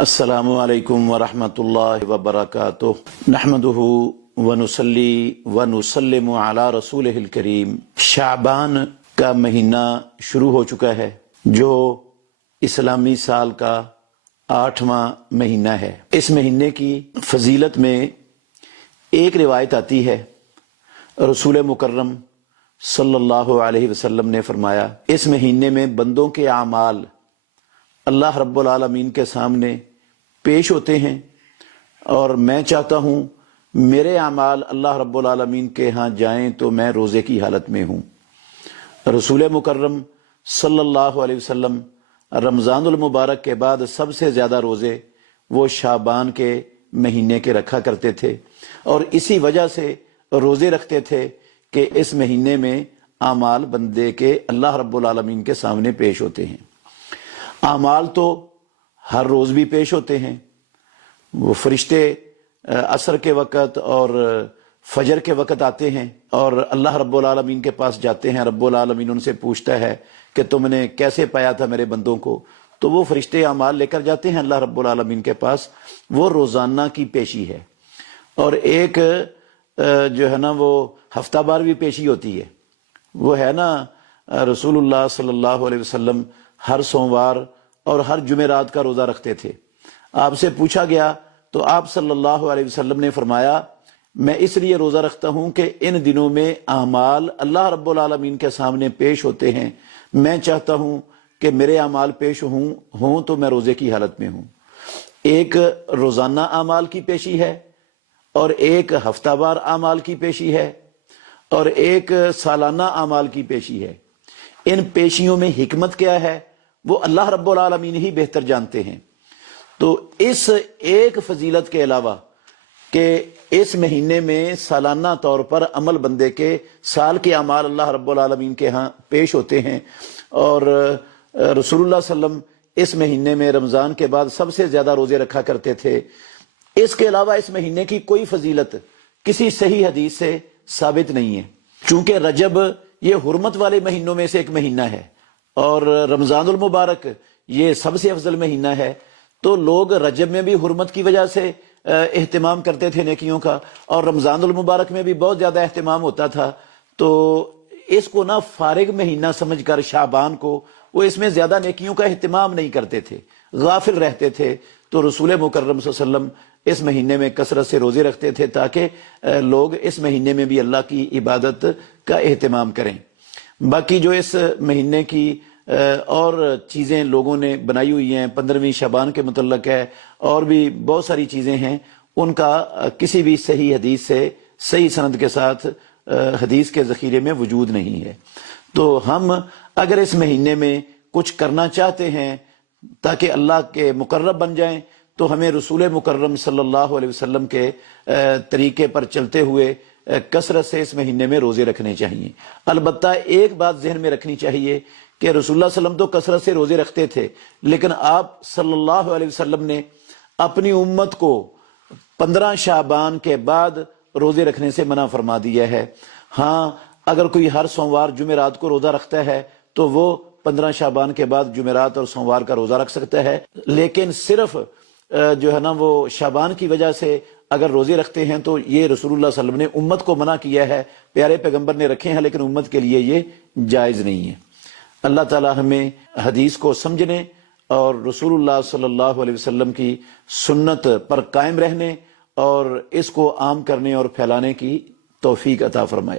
السلام علیکم ورحمۃ اللہ وبرکاتہ نحمدہ ونصلی ونسلم علی رسولہ الکریم۔ شعبان کا مہینہ شروع ہو چکا ہے جو اسلامی سال کا 8واں مہینہ ہے۔ اس مہینے کی فضیلت میں ایک روایت آتی ہے، رسول مکرم صلی اللہ علیہ وسلم نے فرمایا، اس مہینے میں بندوں کے اعمال اللہ رب العالمین کے سامنے پیش ہوتے ہیں، اور میں چاہتا ہوں میرے اعمال اللہ رب العالمین کے ہاں جائیں تو میں روزے کی حالت میں ہوں۔ رسول مکرم صلی اللہ علیہ وسلم رمضان المبارک کے بعد سب سے زیادہ روزے وہ شعبان کے مہینے کے رکھا کرتے تھے، اور اسی وجہ سے روزے رکھتے تھے کہ اس مہینے میں اعمال بندے کے اللہ رب العالمین کے سامنے پیش ہوتے ہیں۔ اعمال تو ہر روز بھی پیش ہوتے ہیں، وہ فرشتے عصر کے وقت اور فجر کے وقت آتے ہیں اور اللہ رب العالمین کے پاس جاتے ہیں۔ رب العالمین ان سے پوچھتا ہے کہ تم نے کیسے پایا تھا میرے بندوں کو، تو وہ فرشتے اعمال لے کر جاتے ہیں اللہ رب العالمین کے پاس۔ وہ روزانہ کی پیشی ہے، اور ایک جو ہے نا وہ ہفتہ بار بھی پیشی ہوتی ہے۔ وہ ہے نا رسول اللہ صلی اللہ علیہ وسلم ہر سوموار اور ہر جمعرات کا روزہ رکھتے تھے۔ آپ سے پوچھا گیا تو آپ صلی اللہ علیہ وسلم نے فرمایا، میں اس لیے روزہ رکھتا ہوں کہ ان دنوں میں اعمال اللہ رب العالمین کے سامنے پیش ہوتے ہیں، میں چاہتا ہوں کہ میرے اعمال پیش ہوں تو میں روزے کی حالت میں ہوں۔ ایک روزانہ اعمال کی پیشی ہے، اور ایک ہفتہ وار اعمال کی پیشی ہے، اور ایک سالانہ اعمال کی پیشی ہے۔ ان پیشیوں میں حکمت کیا ہے وہ اللہ رب العالمین ہی بہتر جانتے ہیں۔ تو اس ایک فضیلت کے علاوہ کہ اس مہینے میں سالانہ طور پر عمل بندے کے سال کے اعمال اللہ رب العالمین کے ہاں پیش ہوتے ہیں، اور رسول اللہ صلی اللہ علیہ وسلم اس مہینے میں رمضان کے بعد سب سے زیادہ روزے رکھا کرتے تھے۔ اس کے علاوہ اس مہینے کی کوئی فضیلت کسی صحیح حدیث سے ثابت نہیں ہے، چونکہ رجب یہ حرمت والے مہینوں میں سے ایک مہینہ ہے، اور رمضان المبارک یہ سب سے افضل مہینہ ہے۔ تو لوگ رجب میں بھی حرمت کی وجہ سے اہتمام کرتے تھے نیکیوں کا، اور رمضان المبارک میں بھی بہت زیادہ اہتمام ہوتا تھا۔ تو اس کو نا فارغ مہینہ سمجھ کر شعبان کو وہ اس میں زیادہ نیکیوں کا اہتمام نہیں کرتے تھے، غافل رہتے تھے۔ تو رسول مکرم صلی اللہ علیہ وسلم اس مہینے میں کثرت سے روزے رکھتے تھے تاکہ لوگ اس مہینے میں بھی اللہ کی عبادت کا اہتمام کریں۔ باقی جو اس مہینے کی اور چیزیں لوگوں نے بنائی ہوئی ہیں، 15ویں شعبان کے متعلق ہے، اور بھی بہت ساری چیزیں ہیں، ان کا کسی بھی صحیح حدیث سے صحیح سند کے ساتھ حدیث کے ذخیرے میں وجود نہیں ہے۔ تو ہم اگر اس مہینے میں کچھ کرنا چاہتے ہیں تاکہ اللہ کے مقرب بن جائیں، تو ہمیں رسول مکرم صلی اللہ علیہ وسلم کے طریقے پر چلتے ہوئے کثرت سے اس مہینے میں روزے رکھنے چاہیے۔ البتہ ایک بات ذہن میں رکھنی چاہیے کہ رسول اللہ صلی اللہ علیہ وسلم تو کثرت سے روزے رکھتے تھے، لیکن آپ صلی اللہ علیہ وسلم نے اپنی امت کو 15 شعبان کے بعد روزے رکھنے سے منع فرما دیا ہے۔ ہاں، اگر کوئی ہر سوموار جمعرات کو روزہ رکھتا ہے تو وہ 15 شعبان کے بعد جمعرات اور سوموار کا روزہ رکھ سکتا ہے، لیکن صرف جو ہے نا وہ شعبان کی وجہ سے اگر روزے رکھتے ہیں تو یہ رسول اللہ صلی اللہ علیہ وسلم نے امت کو منع کیا ہے۔ پیارے پیغمبر نے رکھے ہیں لیکن امت کے لیے یہ جائز نہیں ہے۔ اللہ تعالی ہمیں حدیث کو سمجھنے اور رسول اللہ صلی اللہ علیہ وسلم کی سنت پر قائم رہنے اور اس کو عام کرنے اور پھیلانے کی توفیق عطا فرمائے۔